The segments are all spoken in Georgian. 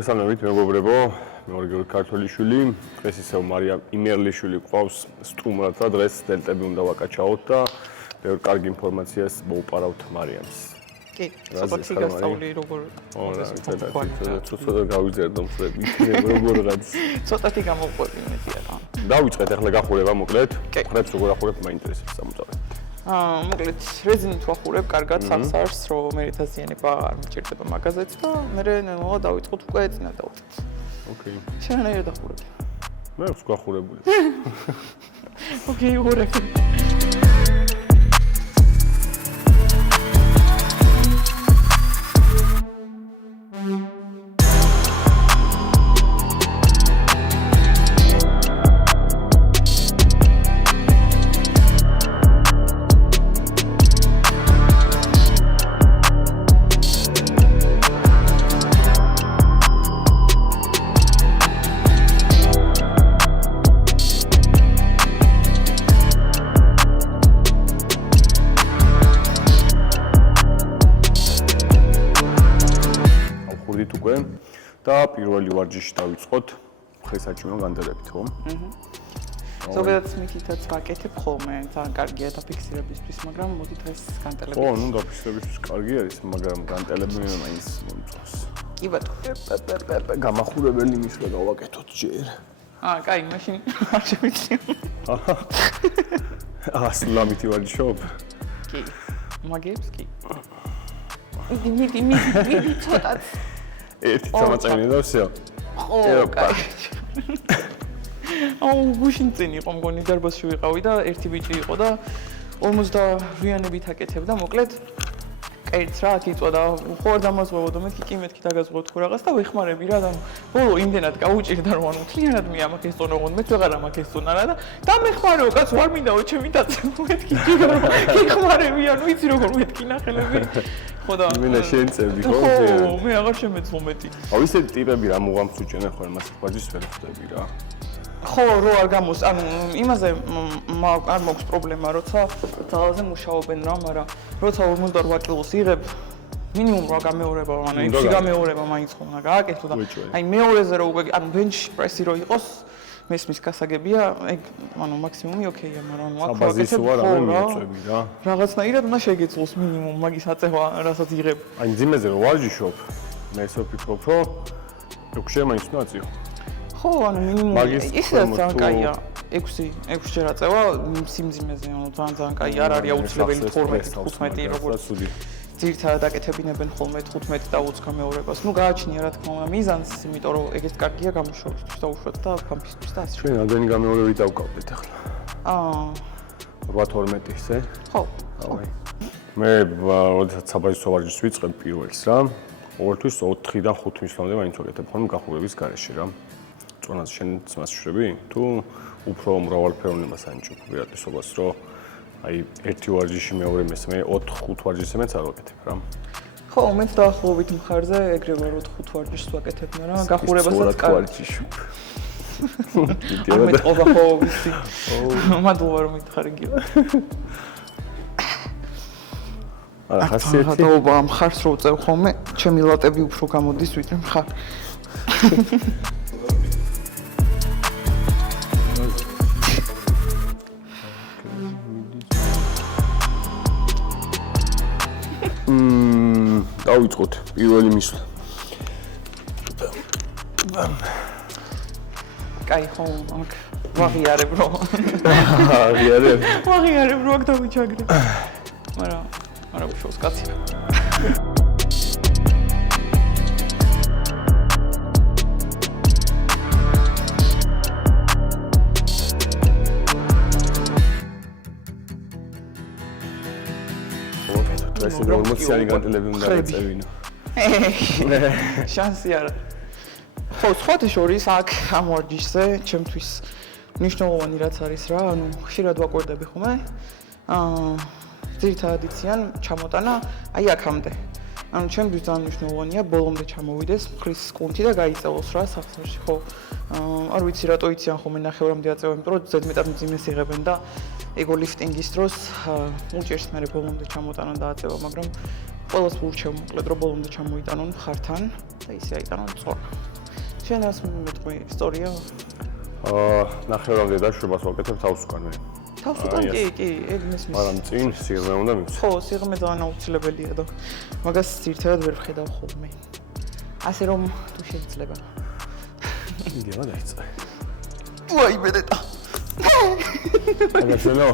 მოგესალმებით მეგობრებო, მე ვარ გიორგი ქართველიშვილი, დღეს ისევ მარიამ იმერლიშვილი გვყავს სტუმრად და დღეს დელტები უნდა ვაკაჩაოთ და ბევრ კარგი ინფორმაციას მოვუპარავთ მარიამს. კი, სოფოთი გასწავლი როგორ ცოტა გავიზარდო მსხვერპლი, როგორღაც. ცოტათი გამოვყვები მეტია რა. დავიწყეთ ახლა გახურება მოკლედ. ხრებს როგორ ახურებ მაინტერესებს სამწავე. მოკლედ რეზინით ვახურებ კარგად სახსარს, რომ მე დაზიანება არ მიჭირდება მაგაზეც და მე ნელა დავიწყოთ უკვე ეწინა დავიწყოთ. ოკეი. შენაირად ახურებ. მე ვს გახურებული. ოკეი, ωραία. და პირველი ვარჯიში დავიწყოთ ხესაჭიმო განტელებით, ხო? ზოგადად მითითაც ვაკეთებ ხოლმე, ძალიან კარგია დაფიქსირებისთვის, მაგრამ მოდი დღეს განტელებით. ხო, ნუ დაფიქსირებისთვის კარგი არის, მაგრამ განტელები მაინც მომწონს. კი ბატონო. გამახურებელი მისვლა გავაკეთოთ ჯერ. კაი, მაშინ არ შემიძლია. ასლამითი ვარჯიშობ? კი. მაგებს კი. მიდი ცოტაც. ერთი წამაწენი და всё. ხო, კაი. გუშინ წინ იყო მგონი დარბაზში ვიყავი და ერთი ბიჭი იყო და 50-ვიანებით აკეთებდა, მოკლედ კაიც რა აკიწოდა, ხო არ დამაზღვევოდო, მეთქი დაგაზღვევ თუ რაღაც და ვეხმარები რა და ბოლო იმდენად გაუჭირდა რომ ანუ თლიანად მე ამას ესწონა ოღონდ მეც ვეღარ ამას ესწონა რა და დამეხმარეო კაც ვარ მინდაო ჩემი დაწე მეთქი ჯერ რომ ეხმარები ანუ იცი როგორ მეთქი ნახელები ხო და მინა შენწევდი ხო? ხო, მე აღარ შემეძლო მეტი. აუ ისეთი ტიპები რა მუღამს უჭენენ ხოლმე მას ვაჯის ვერ ხვდები რა. ხო, რო არ გამოს, ანუ იმაზე არ მაქვს პრობლემა, როცა ძალაზე მუშაობენ რა, მაგრამ როცა 48 კილოს იღებ, მინიმუმ რა გამეორება, ანუ 6 გამეორება მაინც ხომ უნდა გააკეთო და აი მეორეზე რო უკვე, ანუ bench press-ი რო იყოს, მესმის გასაგებია, ეგ ანუ მაქსიმუმი ოკეია, მაგრამ აქ აბაზისო არ ამეწევი რა. რაღაცნაირად უნდა შეგეძლოს მინიმუმ მაგის აწევა, რასაც იღებ. აი ძიმეზე რო ვარჯიშობ, მე ისე ვფიქრობ, რომ უკშე მაინც უნდა აწიო. ხო, ანუ მინიმუმ ისედაც ძალიან კაია. 6 ჯერ აწევა სიმძიმეზე, ანუ ძალიან კაია, არ არის აუცილებელი 12-15 როგორც ძირითადად აკეთებინებენ ხოლმე 15 და 20 გამეორებას. ნუ გააჩნია რა თქმა უნდა მიზანს, იმიტომ რომ ეგეც კარგია გამოშვებისთვის და უშუალოდ და ფამფისთვის და ასე. ჩვენ რამდენი გამეორებით დავკავდეთ ახლა? 8-12-ისე? ხო. მე როდესაც საბაზისო ვარჯიშს ვიწყებ პირველს რა, ყოველთვის 4-დან 5 მისვლამდე მაინც ვაკეთებ ხოლმე გახურების გარეშე რა. წონას შენ ძმას შრები? თუ უფრო მრავალფეროვნებას ანიჭებ ვირატისობას, რომ აი ერთი ვარჯიში მეორე მესამე 4-5 ვარჯიშს მეც არ ვაკეთებ რა. ხო, მეც დაახლოებით მხარზე ეგრევე 4-5 ვარჯიშს ვაკეთებ, მაგრამ გახურებასაც კარგი. არ მეტყობა ხო ვიცი. მადლობა რომ მითხარი გიო. არა, ხასიათი. ხათაობა მხარს რო წევ ხოლმე, ჩემი ლატები უფრო გამოდის ვიდრე მხარ. დავიწყოთ პირველი მისვლა. კაი ხო, აქ ვაღიარებ რო. ვაღიარებ რო აქ დავიჩაგრე. მაგრამ უშავს კაცი. ესე რომ მოციანი განტელები უნდა გაწევინო. შანსი არა. ხო, სხვათა შორის აქ ამ ვარჯიშზე ჩემთვის მნიშვნელოვანი რაც არის რა, ანუ ხშირად ვაკვირდები ხომ? ძირითადად იციან ჩამოტანა აი აქამდე. ანუ ჩემთვის ძალიან მნიშვნელოვანია ბოლომდე ჩამოვიდეს მხრის კუნთი და გაიწევოს რა სახსარში ხო. არ ვიცი რატო იციან ხოლმე ნახევრამდე აწევა, იმიტომ რომ ზედმეტად მძიმეს იღებენ და ეგო ლიფტინგის დროს უჭერს მე ბოლომდე ჩამოტანა და აწევა, მაგრამ ყველას ვურჩევ მოკლედ რომ ბოლომდე ჩამოიტანონ მხართან და ისე აიტანონ წონა. შენას მეტყვი ისტორია? ნახევრამდე დაშვებას ვაკეთებ თავს უკანვე. თავს უკან კი, მის. მაგრამ წინ სიღრმე უნდა მივცე. ხო, სიღრმე ძალიან აუცილებელია და მაგას ძირითადად ვერ ვხედავ ხოლმე. ასე რომ თუ შეიძლება. იდეა დაიწყე. ვაი ბედეტა. აგასენო.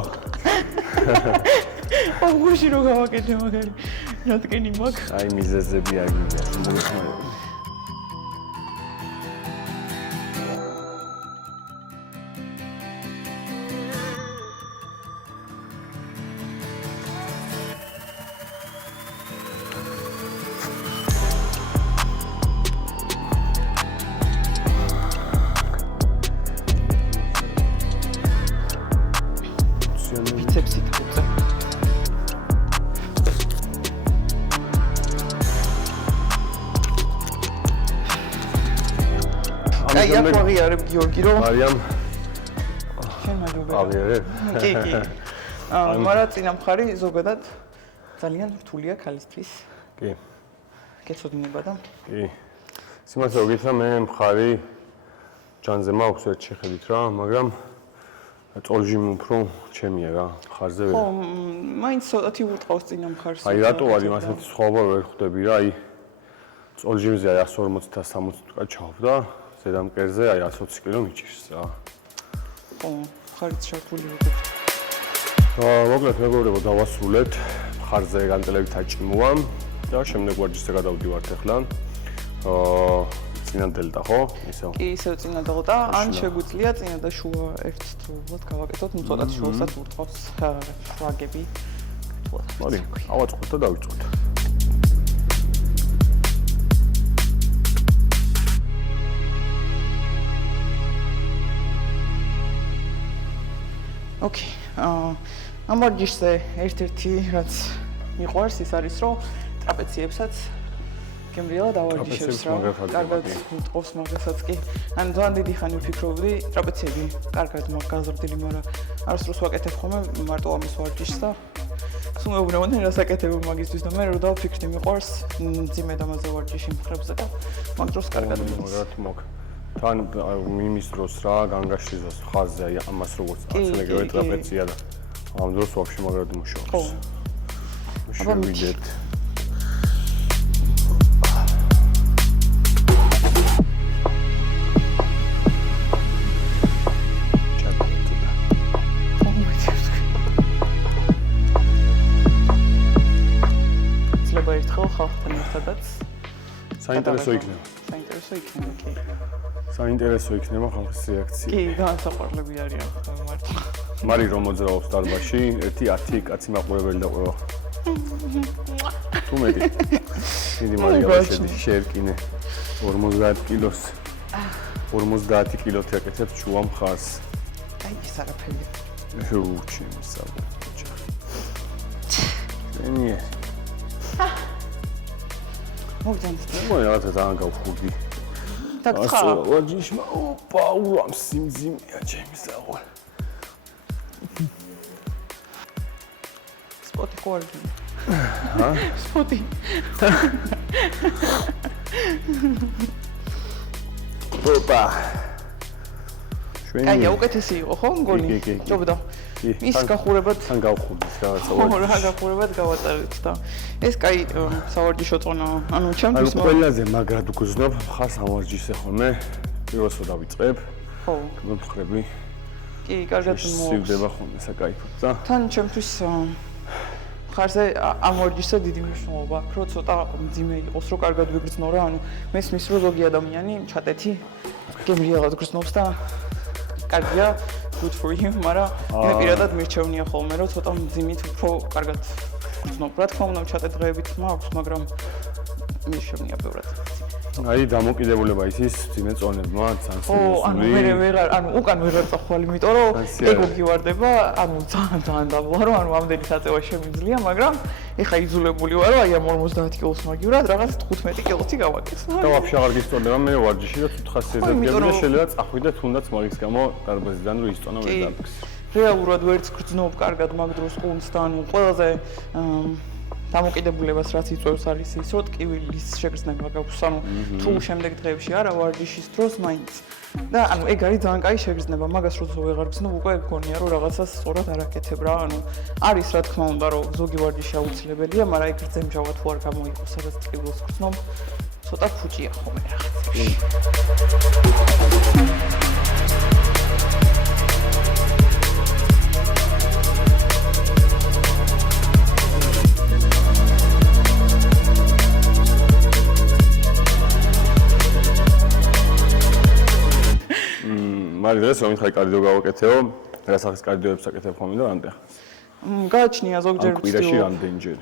აუში რო გავაკეთე მაგარი. რადგენი მაგ. აი მიზეზები აგია. ბიცეპსი თუწე. აი აკვარიარებ გიორგი რომ არიან შენ მაგობე. ავიარე. კი. მაგრამ წინა მხარი ზოგადად ძალიან რთულია ქალისთვის. კი. გეცოდინება და კი. სიმართლე გითხრა მე მხარი ჯანზე მაქვს ერთ შეხედით რა, მაგრამ წოლჟიმი უფრო ჩემია რა, ხარზე ვერ. ხო, მაინც ცოტათი ურტყავს წინა მხარს. აი რატო არის მასეთი სხვაობა ვერ ხვდები რა, აი წოლჟიმზე აი 140 და 60 თქვა ჩავდა, ზედამკერზე აი 120 კილო მიჭირს რა. ხო, მხარიც შარფული როგორ. მოკლედ მეგობრებო დავასრულეთ, ხარზე განტელებით აჭიმოა და შემდეგ ვარჯიშზე გადავდივართ ახლა. წინა დელტა ხო? ისევ. კი, ისევ წინა დელტა, ან შეგვიძლია წინა და შუა ერთდროულად გავაკეთოთ, ну ცოტა შუასაც ურტყავს შვაგები. მოდი, ავაწყოთ და დავიწყოთ. ოკეი. ამ ვარჯიშზე ერთ-ერთი რაც მიყვარს ის არის, რომ ტრაპეციებსაც გემრიელა დავარჯიშებს რა. კარგად უტყობს მაგასაც კი. ან ძალიან დიდი ხანი ვფიქრობდი, ტრაპეციები კარგად მაქვს გაზრდილი, მაგრამ არასდროს ვაკეთებ ხოლმე მარტო ამის ვარჯიშს და სულ მეუბნებოდნენ რას აკეთებ მაგისთვის და მე რო დავფიქრდი მიყვარს მძიმე დამაზე ვარჯიში მხრებზე და მაგ დროს კარგად მოგ. თან იმის დროს რა, განგაშლის დროს ხაზზე აი ამას როგორც აცნეგე ტრაპეცია და ამ დროს ვაფშე მაგრად მუშაობს. ხო. შევიდეთ. ხალხთან ერთადაც საინტერესო იქნება. საინტერესო იქნება ხალხის რეაქცია. კი, განსაყვარლები არიან მართლა. მარი რომ მოძრაობს დარბაზში, 1-10 კაცი მაყურებელი დაყვება. თუ მეტი. დიდი მარიალაშები შეერკინე 50 კილოს. 50 კილოთი აკეთებს შუა მხარს. აი ეს არაფერი. უჩი მსაბა. ენიე. მოგძანთ. მოი რაღაცა ძალიან გავხურდი. დაგცხა. ვარჯიშმა, ოპა, ურამ სიმძიმეა ჩემი საყვარ. სპოტი ხوارდი. ჰა? სპოტი. ოპა. აი, უკეთესი იყო ხო მგონი? ჯობდა. ის გახურებად თან გავხურდით რაღაცა. ხო, რა გახურებად გავატარეთ და ეს კაი სავარჯიშო წონა, ანუ ჩემთვის ანუ ყველაზე მაგრად გგზნობ ხარ სავარჯიშზე ხოლმე. პირველსო დავიწყებ. ხო. მომხრები. კი, კარგად მოაქვს. სივდება ხოლმე საკაიფოდ და თან ჩემთვის ხარზე ამ ვარჯიშზე დიდი მნიშვნელობა აქვს, რომ ცოტა მძიმე იყოს, რომ კარგად ვიგრძნო რა, ანუ მესმის რომ ზოგი ადამიანი ჩატეთი გემრიელად გრძნობს და კარგია good for you, მაგრამ მე პირადად მირჩევნია ხოლმე, რომ ცოტა მძიმით უფრო კარგად გრძნობ. რა თქმა უნდა, ჩატეთ დღეებით მაქვს, მაგრამ მირჩევნია ბევრად. აი დამოკიდებულება ის ძიმე წონებმა ძალიან სერიოზული. ანუ მე ვეღარ, ანუ უკან ვეღარ წახვალი, იმიტომ რომ ეგო გივარდება, ანუ ძალიან დაბლა რომ ანუ ამდენი საწევა შემიძლია, მაგრამ ეხა იზოლებული ვარ, რომ აი ამ 50 კილოს მაგივრად რაღაც 15 კილოთი გავაკეთე. და ვაფშე აღარ გისწორდება მე ვარჯიში და თუ ხასიათებია და შეიძლება წახვიდე თუნდაც მაგის გამო დარბაზიდან რომ ისწონა ვერ დაფიქს. რეალურად ვერც გრძნობ კარგად მაგ დროს ყუნს და ანუ ყველაზე დამოკიდებულებას რაც იწვევს არის ის, რომ ტკივილის შეგრძნება გაქვს, ანუ თუ შემდეგ დღეებში არა ვარჯიშის დროს მაინც. და ანუ ეგ არის ძალიან კაი შეგრძნება, მაგას როცა ვეღარ გრძნობ, უკვე გქონია რომ რაღაცას სწორად არ აკეთებ რა, ანუ არის რა თქმა უნდა რომ ზოგი ვარჯიში აუცილებელია, მაგრამ ეგ გრძემჟავა თუ არ გამოიყოს, სადაც ტკივილს გრძნობ, ცოტა ფუჭია ხოლმე რაღაცებში. მაგრამ დღეს რომ მითხარი კარდიო გავაკეთეო, რა სახის კარდიოებს აკეთებ ხოლმე და რამდენ ხანს? გააჩნია ზოგჯერ კვირაში რამდენჯერ?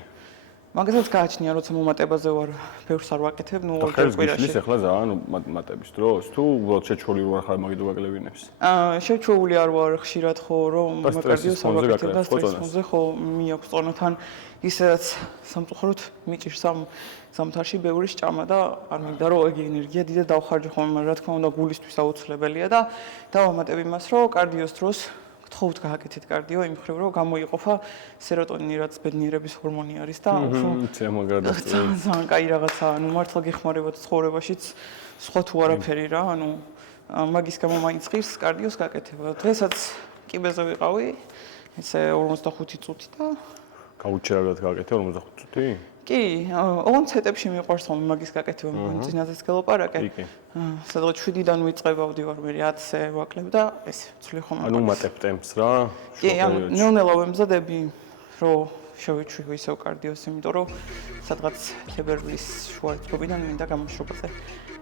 მაგასაც გააჩნია, როცა მომატებაზე ვარ, ბევრს არ ვაკეთებ, ნუ ორჯერ კვირაში. ხელს ახლა ძალიან მატების დროს, თუ უბრალოდ შეჩვეული ვარ ხარ მაგით ვაკლებინებს? შეჩვეული არ ვარ ხშირად ხო, რომ კარდიოს არ ვაკეთებ და სტრესის ფონზე ხო მიაქვს წონათან ისედაც სამწუხაროდ მიჭირს ამ ზამთარში ბევრი სჭამა და არ მინდა რომ ეგ ენერგია დიდად დავხარჯო ხოლმე, მაგრამ რა თქმა უნდა გულისთვის აუცილებელია და დავამატებ იმას, რომ კარდიოს დროს გთხოვთ გააკეთეთ კარდიო, იმ მხრივ რომ გამოიყოფა სეროტონინი, რაც ბედნიერების ჰორმონი არის და ძალიან კაი რაღაცა, ანუ მართლა გეხმარება ცხოვრებაშიც სხვა თუ არაფერი რა, ანუ მაგის გამო მაინც ღირს კარდიოს გაკეთება. დღესაც კიბეზე ვიყავი, ესე 45 წუთი და გაუჩერებლად გააკეთე 45 წუთი? კი, ოღონდ სეტებში მიყვარს ხოლმე მაგის გაკეთება, წინაზეც გელაპარაკე. სადღაც 7-დან ვიწყებავდი ვარ, მე 10-ზე ვაკლებ და ეს ცვლი ხომ. ანუ უმატებ ტემპს რა. კი, ანუ ნელ-ნელა ვემზადები, რომ შევიჩვიო ისევ კარდიოს, იმიტომ რომ სადღაც თებერვლის შუა რიცხვებიდან მინდა გამოშვებაზე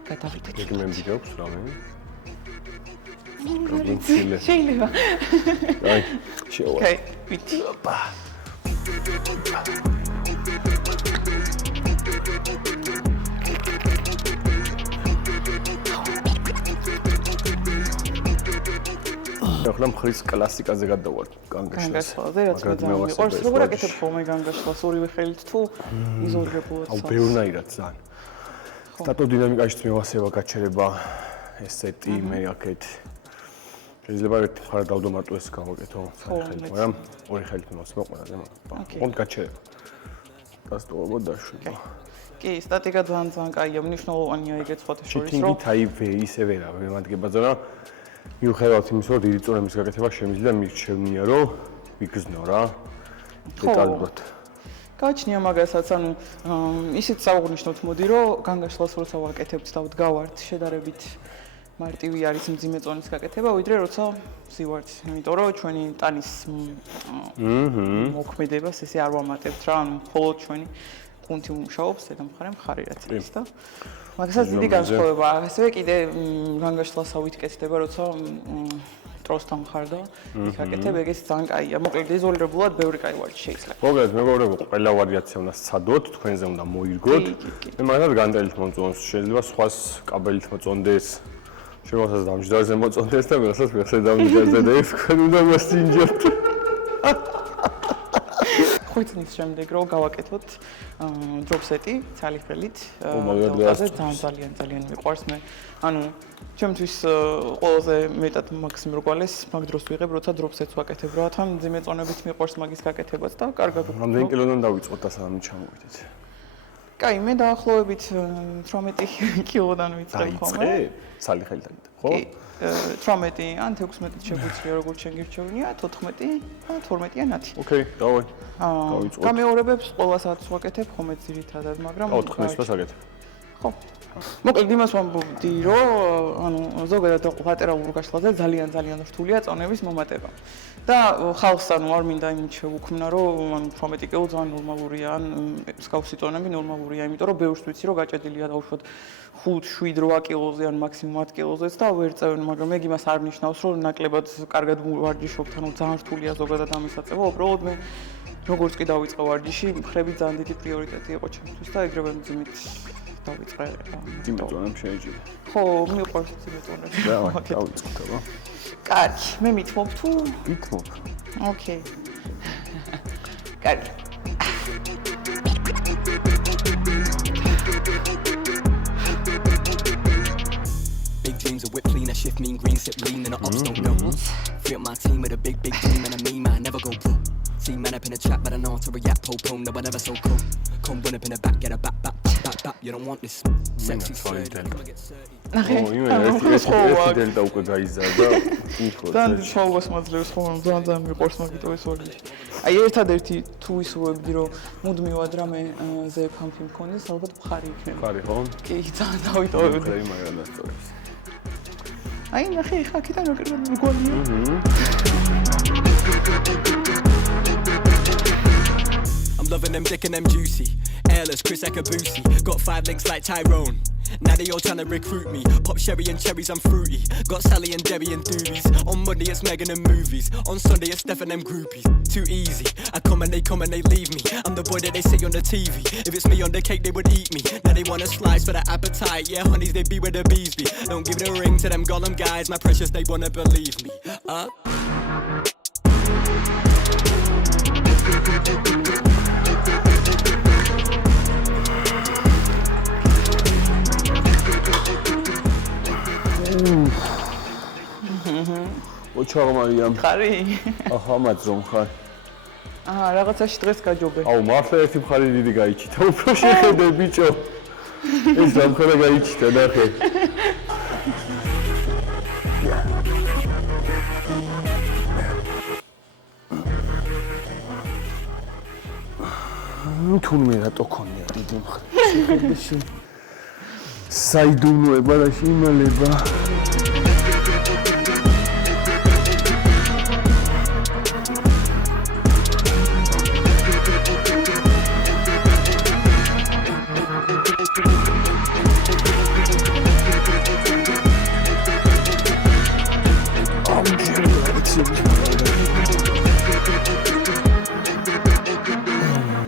გადავიდეთ. ეგ მე მიგაქვს რამე? შეიძლება. აი, შევა. ოკეი, ვიტი. ახლა მხრის კლასიკაზე გადავარ განგაშლას. რაც მე ძალიან მიყვარს. როგორ აკეთებ ხოლმე განგაშლას ორივე ხელით თუ იზოლირებულად? აუ ბევრნაირად ძალიან. სტატოდინამიკაშიც მევასება გაჩერება ესეთი მე აქეთ. შეიძლება ერთი მხარე დავდო მარტო ეს გავაკეთო სახელით, მაგრამ ორი ხელით მოყვანაზე მაგრამ. ოღონდ გაჩერება. დასტოვება დაშვება. კი, სტატიკა ძალიან კაია, მნიშვნელოვანია ეგეც სხვათა შორის, რომ ჩიტინგით აი ისე ვერა, მე მადგება ზონა მიუხედავად იმისა, რომ დიდი წონების გაკეთება შემიძლია მირჩევნია, რომ ვიგრძნო რა. დეტალურად. გააჩნია მაგასაც, ანუ ისიც საუღნიშნოთ მოდი, რომ განგაშლას როცა ვაკეთებთ და ვდგავართ, შედარებით მარტივი არის მძიმე წონის გაკეთება, ვიდრე როცა ვზივართ, იმიტომ რომ ჩვენი ტანის მოქმედებას ესე არ ვამატებთ რა, ანუ მხოლოდ ჩვენი კუნთი მუშაობს, ზედა მხარე მხარი რაც არის და მაგასაც დიდი განსხვავება. ასევე კიდე განგაშლასავით კეთდება, როცა ტროსთან ხარ და იქ აკეთებ, ეგეც ძალიან კაია. მოკლედ იზოლირებულად ბევრი კაი ვარჯი შეიძლება. მოგეთ, მეგობრებო, ყველა ვარიაცია უნდა სცადოთ, თქვენზე უნდა მოირგოთ. მე მაგალითად განტელით მოწონს, შეიძლება სხვას კაბელით მოწონდეს. შემოსაც დამჯდარზე მოწონდეს და მესაც მეხსე დამჯდარზე და ეს თქვენ უნდა მოსინჯოთ. ხუთის შემდეგ რო გავაკეთოთ დროპსეტი ცალი ხელით. მაგაზე ძალიან მიყვარს მე. ანუ ჩემთვის ყველაზე მეტად მაქსიმ რგვალეს მაგ დროს ვიღებ, როცა დროპსეტს ვაკეთებ რა, თან მძიმე წონებით მიყვარს მაგის გაკეთებაც და კარგად ვუყურებ. რამდენი კილოდან დავიწყოთ და სანამ ჩამოვიდეთ? კაი, მე დაახლოებით 18 კილოდან ვიწყებ ხოლმე. ცალი ხელით აკეთებ, ხო? კი, 18 ან 16 შეგვიძლია როგორც შენ გირჩევნია, 14 ან 12 ან 10. ოკეი, დავაი. გავიწყოთ. გამეორებებს ყველა საათს ვაკეთებ ხოლმე ძირითადად, მაგრამ 4-5-ს აკეთებ. ხო. მოკლედ იმას ვამბობდი, რომ ანუ ზოგადად ლატერალურ გაშლაზე ძალიან რთულია წონების მომატება. და ხალხს ანუ არ მინდა იმით შევუქმნა, რომ ანუ 18 კილო ძალიან ნორმალურია, ან მსგავსი წონები ნორმალურია, იმიტომ რომ ბევრს ვიცი, რომ გაჭედილია დაუშვათ 5-7-8 კილოზე ან მაქსიმუმ 10 კილოზეც და ვერ წევენ, მაგრამ ეგ იმას არ ნიშნავს, რომ ნაკლებად კარგად ვარჯიშობთ, ანუ ძალიან რთულია ზოგადად ამისაწევა, უბრალოდ მე როგორც კი დავიწყე ვარჯიში, მხრები ძალიან დიდი პრიორიტეტი იყო ჩემთვის და ეგრევე მძიმით დავიწყე. მძიმე წონები შეიძლება. ხო, მიყვარს მძიმე წონები. დავიწყოთ, აბა. კარგი, მე მithmop თუ? მithmop. ოკეი. კარგი. Big dreams of whip clean, a shift mean green, sip lean, and the ops don't know. Free up my team with a big dream, and I mean, I never go broke. See man up in a chat, but I know how to react. Po, no, I never so cool. Come run up in the back, get a back. You don't want this sexy side. Come and get dirty. ნახე ერთი დელტა უკვე გაიზარდა. ძალიან ცხოვრებას მაძლევს ხოლმე ძალიან მიყვარს მაგიტო ეს ვარჯიში. აი ერთადერთი თუ ისოვებდი რომ მუდმივად რამე ზეფამფი მქონდეს, ალბათ მხარი იქნება. ხარი ხო? კი, ძალიან დავიტოვებდი. ხარი მაგრამ დასწორებს. აი ნახე ხა აქედან როგორ მიგონია. I'm loving them dick and them juicy. Airless Chris Akabusi. Got 5 links like Tyrone. Now they all trying to recruit me. Pop sherry and cherries, I'm fruity. Got Sally and Debbie and doobies. On Monday it's Megan and movies. On Sunday it's Steph and them groupies. Too easy. I come and they leave me. I'm the boy that they see on the TV. If it's me on the cake, they would eat me. Now they want a slice for the appetite. Yeah, honeys, they be where the bees be. Don't give the ring to them Gollum guys. My precious, they wanna believe me. ოჩაღ მარიამ. ხარი? ახლა მაძრომ ხარ. რაღაცაში დღეს გაჯობე. აუ მართლა ერთი მხარი დიდი გაიჩიტა. უფრო შეხედე ბიჭო. ეს დამხარა გაიჩიტა ნახე. თუნმე რატო ქონია დიდი მხარი. შეხედე. საიდუმლოება და იმალება.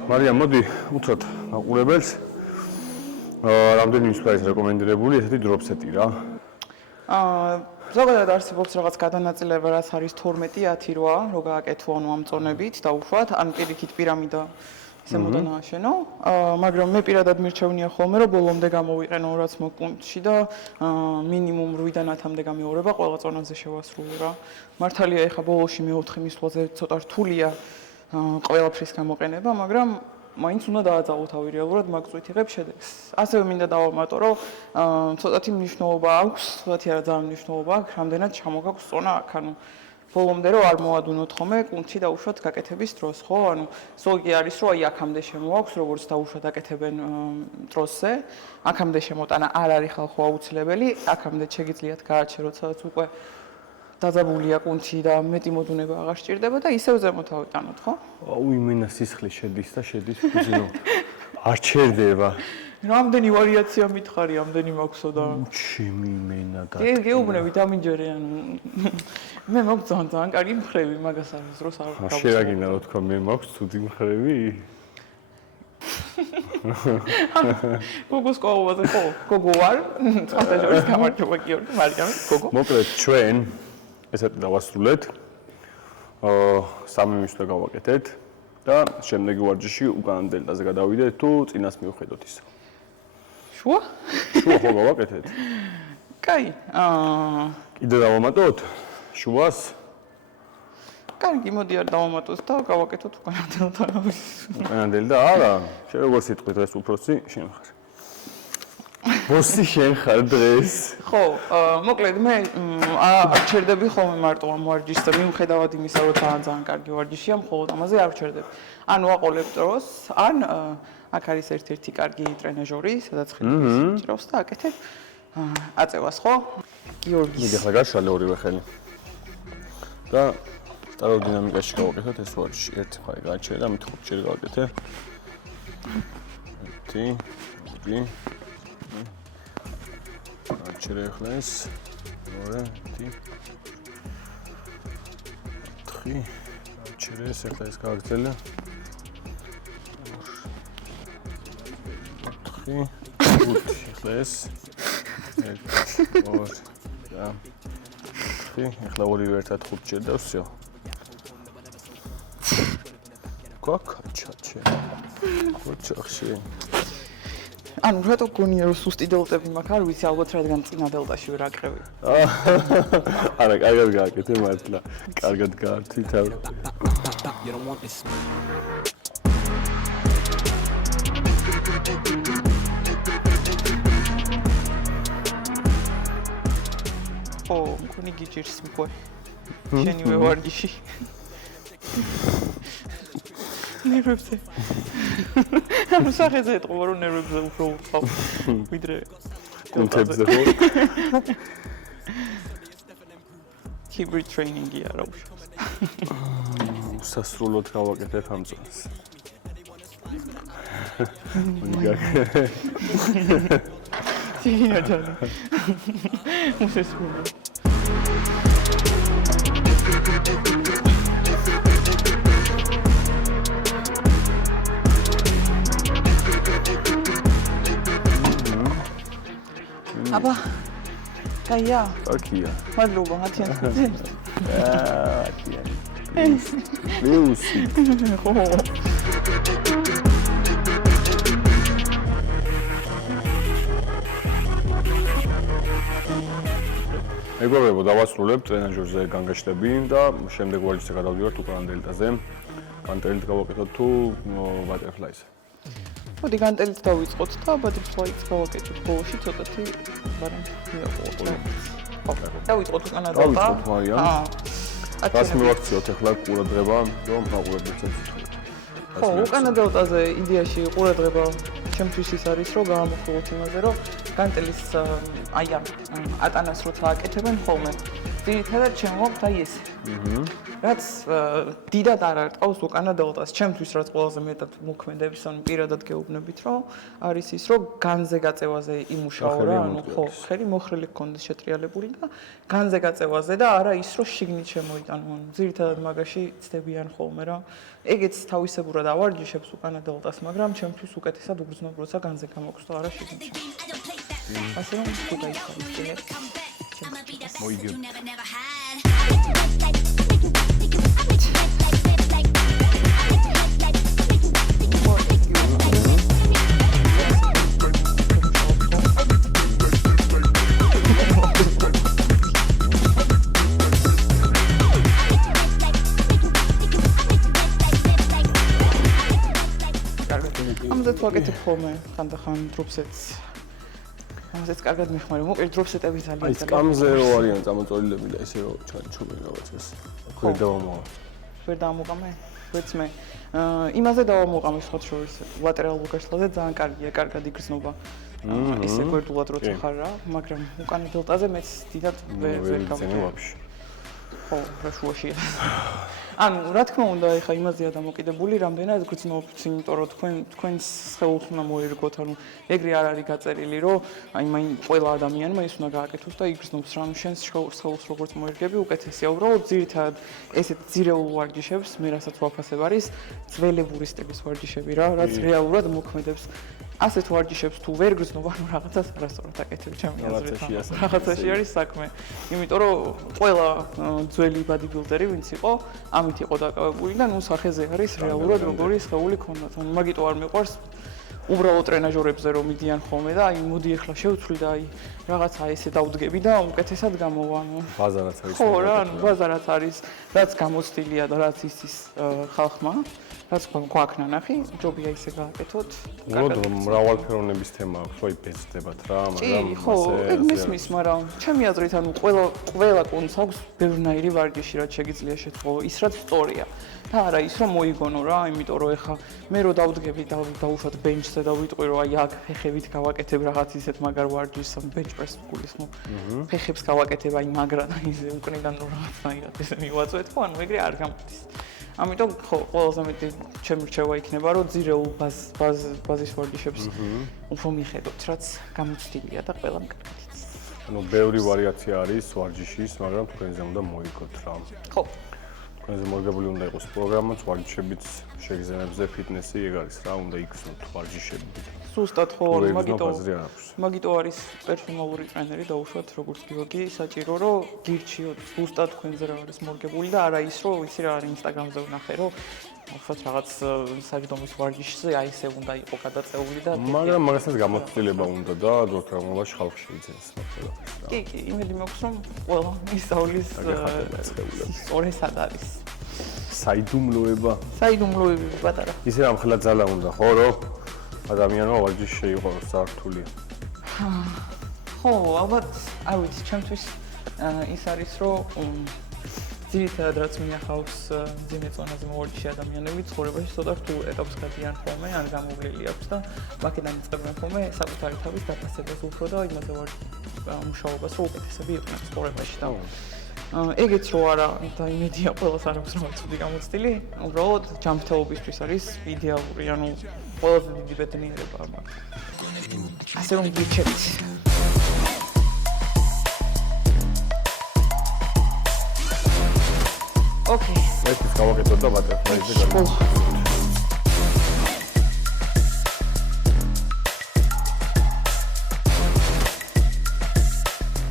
მარიამ მოდი უთხრათ მაყურებელს რამდენი მისვლა ეს რეკომენდირებული ესეთი დროპსეტი რა ზოგადად არსებობს რაღაც გადანაწილება რაც არის 12-10-8 რო გააკეთო ანუ ამ წონებით და უშვათ ან პირიქით პირამიდა ესე მოდან ააშენო მაგრამ მე პირადად მირჩევნია ხოლმე რომ ბოლომდე გამოვიყენო რაც მოკუნთში და მინიმუმ 8-დან 10-მდე გამეორება ყველა წონაზე შევასრულო რა მართალია ეხა ბოლოში მე-4 მისვლაზე ცოტა რთულია ყველაფრის გამოყენება მაგრამ მაინც უნდა დააძალო თავი რეალურად მაგწვით იღებ შედეგს. ასევე მინდა დავამატო, რომ ცოტათი მნიშვნელობა აქვს, ცოტათი არა ძალიან მნიშვნელობა აქვს, რამდენად ჩამოგაქვს წონა აქ, ანუ ბოლომდე რომ არ მოადუნოთ ხოლმე კუნთში დაუშვათ გაკეთების დროს, ხო? ანუ ზოგი არის რომ აი აქამდე შემოაქვს, როგორც დაუშვათ აკეთებენ დროზე, აქამდე შემოტანა არ არის ხალხო აუცილებელი, აქამდე შეგიძლიათ გააჩეროთ, სადაც უკვე დაძაბულია კუნთი და მეტი მოდუნება აღარ სჭირდება და ისევ ზემოთ ავიტანოთ, ხო? აუ იმენა სისხლი შედის და შედის ფუძინო. არ ჩერდება. რამდენი ვარიაცია მითხარი, ამდენი მაქვსო და ჩემი იმენა და გეუბნები დამინჯერე ანუ მე მაქვს ძალიან კარგი მხრები მაგას არის დროს არ გავუსწრებ. შეგაგინა რა თქვა მე მაქვს ცუდი მხრები? გოგოს ყოვაზე ხო? გოგო ვარ? ხათაშორის გამარჯობა გიორგი, მარიამი, გოგო. მოკლედ ჩვენ ესეთ დავასრულეთ. სამი მისვლა გავაკეთეთ და შემდეგი ვარჯიში უკან დელტაზე გადავიდეთ თუ წინას მივხედოთ ისა. შუა? შუა ხო გავაკეთეთ? კაი. კიდე დავამატოთ? შუას? კარგი, მოდი არ დავამატოთ და გავაკეთოთ უკან დელტა. უკან დელტა არა, შენ როგორ სიტყვით ეს უფროსი შენ ხარ. ბოსი შენ ხარ დღეს. ხო, მოკლედ მე არჩერდები ხოლმე მარტო ამ ვარჯიშს და მიუხედავად იმისა, რომ ძალიან კარგი ვარჯიშია, მხოლოდ ამაზე არ ვჩერდები. ან ვაყოლებ დროს, ან აქ არის ერთ-ერთი კარგი ტრენაჟორი, სადაც ხელი სიჭრავს და აკეთებ აწევას, ხო? გიორგის. მიდი ხა გაშალე ორივე ხელი. და სტაროდინამიკაში გავაკეთოთ ეს ვარჯიში. ერთი ხარი გააჩერე და მით 5 ჯერ გავაკეთე. 1 2 აჩერე ახლა ეს 2 1 4 აჩერე ეს ახლა ეს გავაგრძელე 4 ახლა ეს 1 2 3 ახლა ორივე ერთად 5 ჯერ და всё კაკაჩაჩე კოჩახში ანუ რატო გონია რომ სუსტი დელტები მაქვს არ ვიცი ალბათ რადგან წინა დელტაში ვერ აკრევი არა კარგად გააკეთე მართლა კარგად გაართვი თავი You don't want this. Oh, მქონი გიჭირს მქონი. შენივე ვარჯიში. ნერვებზე. ანუ სახეზე ეტყობა რომ ნერვებზე უფრო უწყავ. ვიდრე კუნთებზე ხო? hybrid training-ი არა უშავს. სასრულოდ გავაკეთებ ამ წონას. Сильно джаны. Усესвоно. აბა. კაია. კაკია. მადლობა, 10-იან. პლუსი. ხო. მეგობრებო, დავასრულებთ ტრენაჟერზე განგაშტები და შემდეგ ვარჯიშზე გადავდივართ უკან დელტაზე. განტელით გავაკეთოთ თუ ბატერფლაის? მოდი განტელით დავიწყოთ და ბატერფლაის გავაკეთოთ ბოლოში ცოტათი, მაგრამ დავიწყოთ უკანა დელტა. დავიწყოთ მარიამ. რას მივაქციოთ ახლა ყურადღება, რომ მაყურებელს ეცოცხლოთ. ხო, უკანა დელტაზე იდეაში ყურადღება ჩემთვის ის არის, რომ გამოვხილოთ იმაზე, რომ განტელის აი ამ ატანას როცა აკეთებენ ხოლმე. ძირითადად შემოვაქვთ აი ეს. რაც დიდად არ არტყავს უკანა დელტას. ჩემთვის რაც ყველაზე მეტად მოქმედებს, ანუ პირადად გეუბნებით, რომ არის ის, რომ განზე გაწევაზე იმუშაო რა, ანუ ხო, ხელი მოხრილი გქონდეს შეტრიალებული და განზე გაწევაზე და არა ის, რომ შიგნით შემოიტანო. ანუ ძირითადად მაგაში ცდებიან ხოლმე რა. ეგეც თავისებურად ავარჯიშებს უკანა დელტას, მაგრამ ჩემთვის უკეთესად უგრძნობ, როცა განზე გამოგს და არა შიგნით. ასე რომ თუ გაიხარეთ. მოიგებ. ამაზე ვაკეთებ ხოლმე ხანდახან დროპსეტს. ამაზეც კარგად მიხმარი, მოკლედ დროპსეტები ძალიან აი სკამზე რო არიან წამოწოლილები და ესე რო ჩაჩობენ რაღაცას. ვერ დავამოვა. ვერ დავამოყამე? ვერც მე. იმაზე დავამოყამე სხვა შორის ლატერალურ გაშლაზე ძალიან კარგია, კარგად იგრძნობა. ესე გვერდულად როცა ხარ რა, მაგრამ უკანა დელტაზე მეც დიდად ვერ გავიგე. ხო, რა შუაშია. ანუ რა თქმა უნდა, ეხა იმაზეა დამოკიდებული, რამდენად გრძნობთ, იმიტომ რომ თქვენს სხეულს უნდა მოერგოთ, ანუ ეგრე არ არის გაწერილი, რომ აი ყველა ადამიანმა ის უნდა გააკეთოს და იგრძნობს რა, ანუ შენს სხეულს როგორც მოერგები, უკეთესია. უბრალოდ ძირითადად ესეთ ძირეულ ვარჯიშებს, მე რასაც ვაფასებ არის ძველებურის ტიპის ვარჯიშები რა, რაც რეალურად მოქმედებს. ასეთ ვარჯიშებს თუ ვერ გრძნობ, ანუ რაღაცას არასწორად აკეთებ ჩემი აზრით. რაღაცაში არის საქმე. იმიტომ რომ ყველა ძველი ბადიბილდერი ვინც იყო, ამით იყო დაკავებული და ნუ სახეზე არის რეალურად როგორი სხეული ქონდათ. ანუ მაგიტო არ მიყვარს უბრალოდ ტრენაჟორებზე რომ მიდიან ხოლმე და აი მოდი ახლა შევცვლი და აი რაღაცა ესე დავდგები და უკეთესად გამოვა. ანუ ბაზარაც არის. ხო რა, ანუ ბაზარაც არის, რაც გამოცდილია და რაც ისთვის ხალხმა. რაც გვაქვს ნანახი, ჯობია ისე გააკეთოთ. უბრალოდ მრავალფეროვნების თემა აქვს, აი ბეჭდებათ რა, მაგრამ ხო, ეგ მესმის, მაგრამ ჩემი აზრით, ანუ ყველა კონს აქვს ბევრნაირი ვარჯიში, რაც შეგიძლია შეთხო, ის რაც სწორია. და არა ის რომ მოიგონო რა, იმიტომ რომ ეხა მე რო დავდგები და დავუშვათ ბენჩზე და ვიტყვი რომ აი აქ ფეხებით გავაკეთებ რაღაც ისეთ მაგარ ვარჯიშს, ან ბენჩ პრესს გულისხმობ. ფეხებს გავაკეთებ აი მაგრად აი ისე უკნიდან რომ რაღაცნაირად ესე მივაწვეთ, ხო, ანუ ეგრე არ გამოდის. ამიტომ ხო, ყველაზე მეტი ჩემი რჩევა იქნება, რომ ძირეულ ბაზის ვარჯიშებს უფრო მიხედოთ, რაც გამოცდილია და ყველამ კარგად იცის. ანუ ბევრი ვარიაცია არის ვარჯიშის, მაგრამ თქვენზე უნდა მოიგოთ რა. ხო. თქვენზე მორგებული უნდა იყოს პროგრამაც, ვარჯიშებიც, შეგრძნებზე, ფიტნესი, ეგ არის რა, უნდა იქცნოთ ვარჯიშები. ზუსტად ხო, მაგიტო არის პერსონალური ტრენერი დაუშვათ როგორც გიორგი, საჭირო რომ გირჩიოთ ზუსტად თქვენზე რა არის მორგებული და არა ის რომ ვიცი რა არის ინსტაგრამზე ვნახე რომ უშუალოდ რაღაც საჯდომის ვარჯიშზე აი ესე უნდა იყო გადაწეული და მაგრამ მაგასაც გამოცდილება უნდა და დროთა განმავლობაში ხალხი შეიძენს მაგას. კი, იმედი მაქვს რომ ყველა ისწავლის სწორესად არის. საიდუმლოება. საიდუმლოებები პატარა. ისე ამხელა ძალა უნდა, ხო, რომ ადამიანმა ვარჯიში შეიყვანოს სართული. ხო, ალბათ, არ ვიცი, ჩემთვის ის არის, რომ ძირითადად რაც მინახავს ძიმე წონაზე მოვარჯიში ადამიანები ცხოვრებაში ცოტა რთულ ეტაპს გადიან ხოლმე, ან გამოვლილი აქვს და მაქედან იწყებენ ხოლმე საკუთარი თავის დაფასებას უფრო და იმაზე მუშაობას რომ უკეთესები იყვნენ ცხოვრებაში და ეგეც რო არა და იმედია ყველას არ აქვს რაღაც ცუდი გამოცდილი, უბრალოდ ჯანმრთელობისთვის არის იდეალური, ანუ ყველაზე დიდი ბედნიერება არ მაქვს. ასე რომ გიჩვენეთ. Okay. ეს გავაკეთოთ და ბატერფლაიზე გადავიდეთ.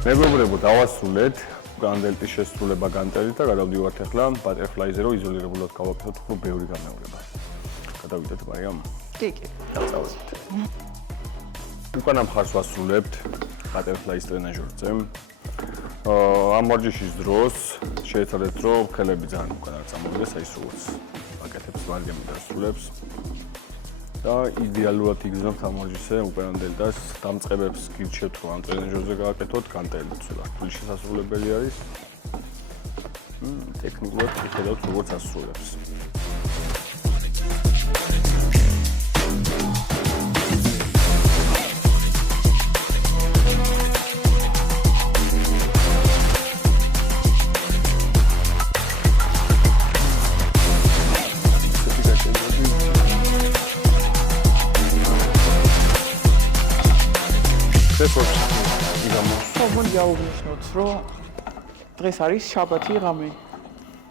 მეგობრებო, დავასრულეთ განდელტის შესრულება განტელით და გადავდივართ ახლა ბატერფლაიზე, რომ იზოლირებულად გავაკეთოთ უფრო ბევრი გამეორება. გადავიდეთ, მარიამ. კი, დავწავდეთ. უკანა მხარს ვასრულებთ ბატერფლაის ტრენაჟორზე. ამ ვარჯიშის დროს შეეცადეთ, რომ ხელები ძალიან უკან არ წამოვიდეს, აი როგორც აკეთებს მარიამი და ასრულებს. და იდეალურად იგრძნობთ ამ ვარჯიშზე უკანა დელტას, დამწყებებს გირჩევთ, რომ ამ ტრენაჟორზე გააკეთოთ, განტელით სულ შესასრულებელი არის. ტექნიკურად ხედავთ, როგორც ასრულებს. გავუგნიშნოთ, რომ დღეს არის შაბათი ღამე.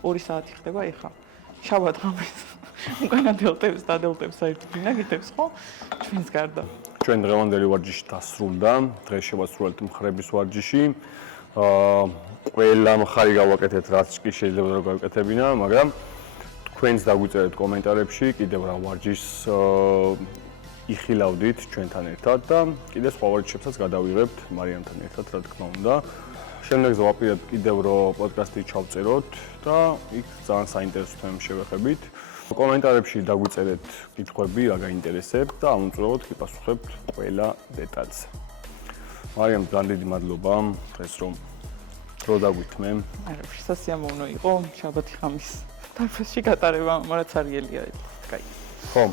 2 საათი ხდება ეხა. შაბათ ღამეს. უკანა დელტებს და დელტებს საერთოდ ინაგიტებს, ხო? ჩვენს გარდა. ჩვენ დღევანდელი ვარჯიში დასრულდა. დღეს შევასრულეთ მხრების ვარჯიში. ყველა მხარი გავაკეთეთ, რაც კი შეიძლება რომ გავაკეთებინა, მაგრამ თქვენს დაგვიწერეთ კომენტარებში კიდევ რა ვარჯიშს იხილავდით ჩვენთან ერთად და კიდე სხვა ვარჯიშებსაც გადავიღებთ მარიამთან ერთად, რა თქმა უნდა. შემდეგზე ვაპირებთ კიდევ რომ პოდკასტი ჩავწეროთ და იქ ძალიან საინტერესო თემებს შევეხებით. კომენტარებში დაგვიწერეთ კითხვები, რა გაინტერესებთ და ამომწურავად გიპასუხებთ ყველა დეტალს. მარიამ, ძალიან დიდი მადლობა დღეს რომ დრო დაგვითმე. სასიამოვნო იყო შაბათი ღამის დარბაზში გატარება, მაგრამ ცარიელია ეს. კაი. ხო.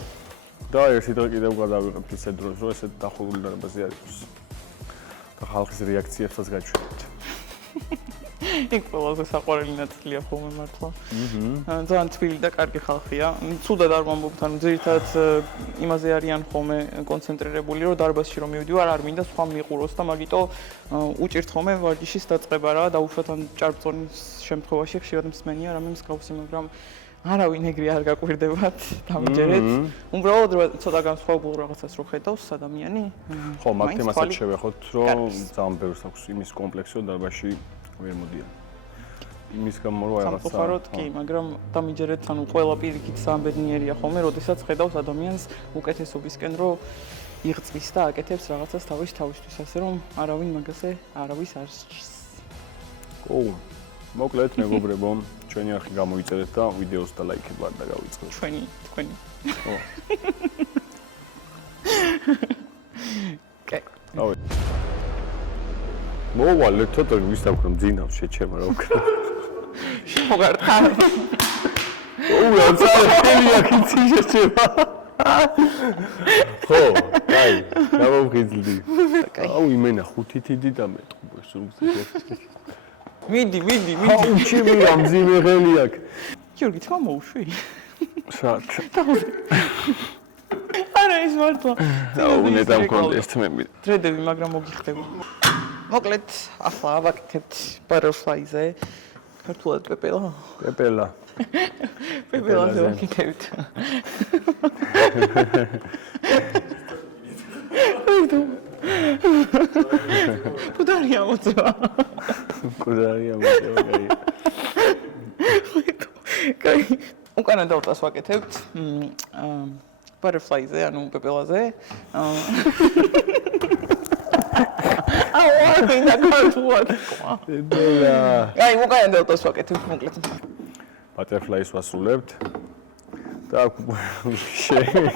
და ერთი დღე კიდევ გადავიღებთ ისეთ დროს, რომ ესეთ დახურული დარბაზი არ იყოს. და ხალხის რეაქციებსაც გაჩვენებთ. იქ ყველაზე საყვარელი ნაწილია ხოლმე მართლა. ძალიან თბილი და კარგი ხალხია. ცუდად არ ვამბობთ, ანუ ძირითადად იმაზე არიან ხოლმე კონცენტრირებული, რომ დარბაზში რომ მივდივარ, არ მინდა სხვა მიყუროს და მაგიტო უჭირთ ხოლმე ვარჯიშის დაწყება რა, და უშუალოდ ან ჭარბწონის შემთხვევაში ხშირად მსმენია რამე მსგავსი, მაგრამ არავინ ეგრე არ გაკვირდებათ, დამიჯერეთ. უბრალოდ ცოტა განსხვავებულ რაღაცას რო ხედავს ადამიანი. ხო, მაგ თემასაც შევეხოთ, რომ ძალიან ბევრს აქვს იმის კომპლექსი, რომ დარბაზში ვერ მოდიან. იმის გამო რომ რაღაცა სამწუხაროდ კი, მაგრამ დამიჯერეთ, ანუ ყველა პირიქით სამბედნიერია ხოლმე, როდესაც ხედავს ადამიანს უკეთესობისკენ, რომ იღწვის და აკეთებს რაღაცას თავისთვის, ასე რომ არავინ მაგაზე არავის არ სჭირს. ო, მოკლედ მეგობრებო, ჩვენი არხი გამოიწერეთ და ვიდეოს და ლაიქები არ დაგავიწყდეთ. თქვენი. ო. კე. ავე. მოვალე ცოტა ვისაუბრ მძინავს შეჩემა რა ვქნა. მოგართან. ოუ, ძალიან აქიცი შეჩემა. ხო, კაი, გამოვხიზლდი. აუ, იმენა 5 თიდი და მეტყუბოს რუგზე. მიდი. აუ, ჩემი ამძიმე ღელი აქ. გიორგი, თმა მოუშვი. შათ. არა ის მართლა. აუ, ნეტამ კონტესტმები. დრედები, მაგრამ მოგიხდება. მოკლედ, ახლა ავაკეთებთ butterfly-ზე. ქართულად პეპელა. პეპელაზე ვაკეთებთ. კუდარია მოწვა. კაი. უკანა დავტას ვაკეთებთ. butterfly-ზე, ანუ პეპელაზე. აი, უკანა დავტას ვაკეთებთ მოკლედ. Butterflies ვასრულებთ. და შენ